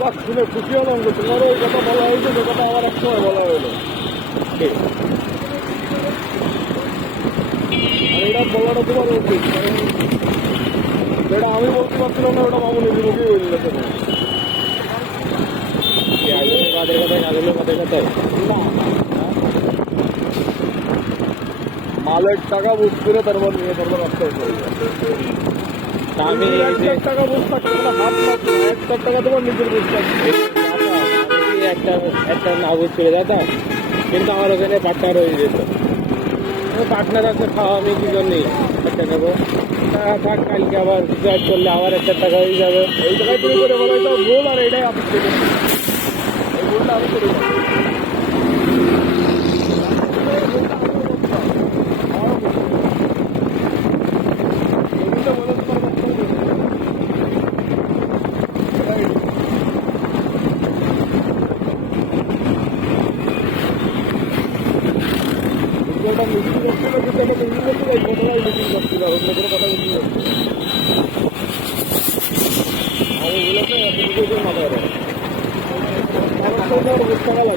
বাহ শুনে খুশি হলাম যে তোমারও ওই কথা বলা হয়েছে, যে কথা আমার এক সময় বলা হলো। আর এটা বলাটা তোমার উচিত, কারণ যেটা আমি বলতে পারছিলাম না, ওটা মামু নিজে মুখেই বললে তুমি কি আগুনে কাদের কথায় আগুনে কাদের কথায় মালের টাকা বুক করে তারপর নিয়ে তারপর রাস্তায় চলে যায় আমি এক লাখ টাকা বুক থাকছে না মাত্র এক লাখ টাকা তোমার নিজের আমি একটা একটা নাবুদ চলে যেতাম কিন্তু আমার ওখানে পার্টনার হয়ে যেত। পার্টনার আছে খাওয়া আমি কি জন্যই একটা নেব তা থাক কালকে আবার রিচার্জ করলে আবার একটা টাকা হয়ে যাবে। এই জায়গায় তুমি করে বলো এটা ভুল আর এটাই করে এই ভুলটা আমি করি না। এই ভুলটা আমিও করতাম। আমারও করতাম। এই ভুলটা বলে তোমার বাচ্চাও করবে। এটাই ঠিক। ভিডিওটা মিটিং করছিল, কিন্তু এটা মিটিং করছিল, এই কথাটাই মিটিং করছিল, অন্য কোনো কথা মিটিং করছিল আমি বলেছে এতটুকু মাথায় রাখো। তো ওর বুঝতে নেবে